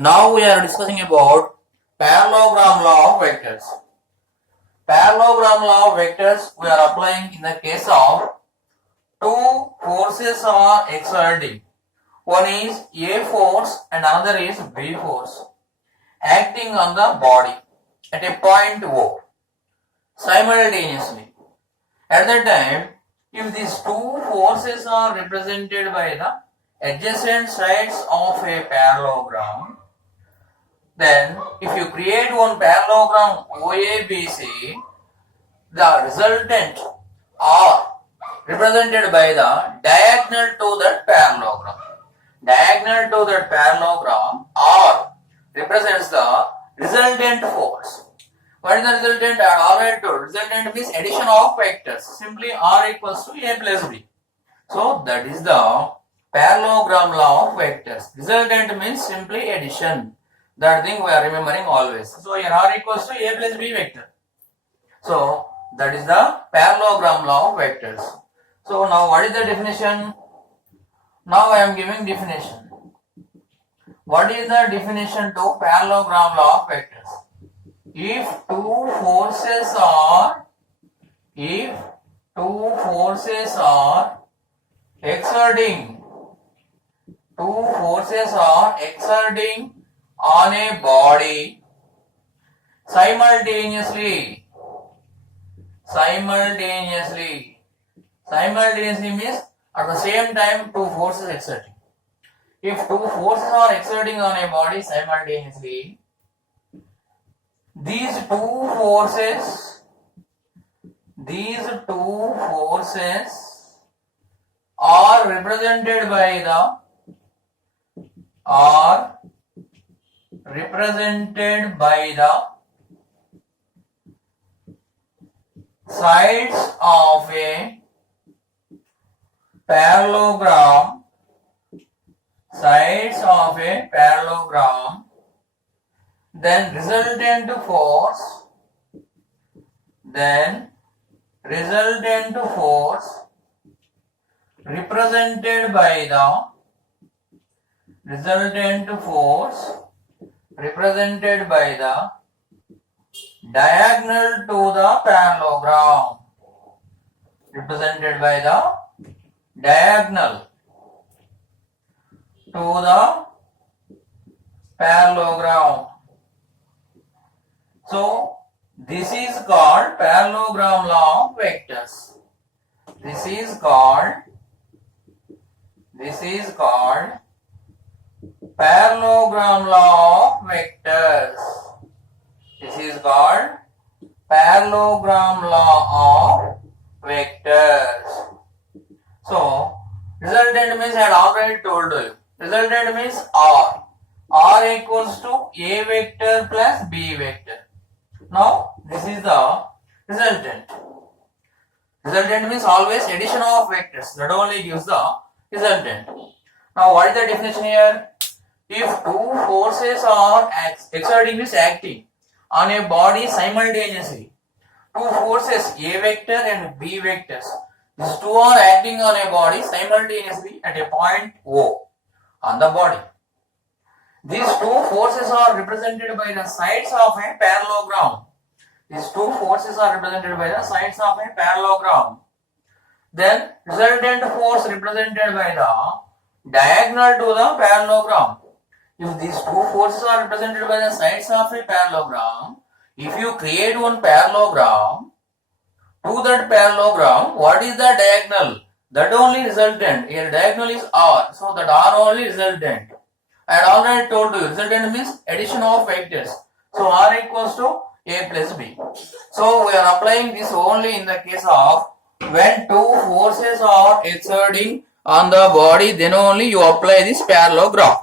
Now we are discussing about parallelogram law of vectors. Parallelogram law of vectors we are applying in the case of two forces are exerting. One is A force and another is B force acting on the body at a point O simultaneously. At that time, if these two forces are represented by the adjacent sides of a parallelogram, then if you create one parallelogram OABC, the resultant are represented by the diagonal to that parallelogram. Diagonal to that parallelogram R represents the resultant force. What is the resultant? I already told. Resultant means addition of vectors. Simply R equals to A plus B. So that is the parallelogram law of vectors. Resultant means simply addition. That thing we are remembering always. So here R equals to A plus B vector. So that is the parallelogram law of vectors. So now what is the definition? Now I am giving definition. What is the definition to parallelogram law of vectors? If two forces are exerting on a body simultaneously means at the same time two forces exerting. If two forces are exerting on a body simultaneously, these two forces are represented by the sides of a parallelogram, then resultant force represented by the diagonal to the parallelogram, So this is called parallelogram law of vectors. This is called parallelogram law of vectors. So resultant means I had already told you. Resultant means R. R equals to A vector plus B vector. Now this is the resultant. Resultant means always addition of vectors. That only gives the resultant. Now what is the definition here? If two forces are exerting means acting on a body simultaneously, two forces A vector and B vectors, these two are acting on a body simultaneously at a point O on the body. These two forces are represented by the sides of a parallelogram. Then resultant force represented by the diagonal to the parallelogram. If these two forces are represented by the sides of a parallelogram, if you create one parallelogram, to that parallelogram, what is the diagonal? That only resultant. Here diagonal is R, so that R only resultant. I had already told you, resultant means addition of vectors. So R equals to A plus B. So we are applying this only in the case of when two forces are exerting on the body, then only you apply this parallelogram.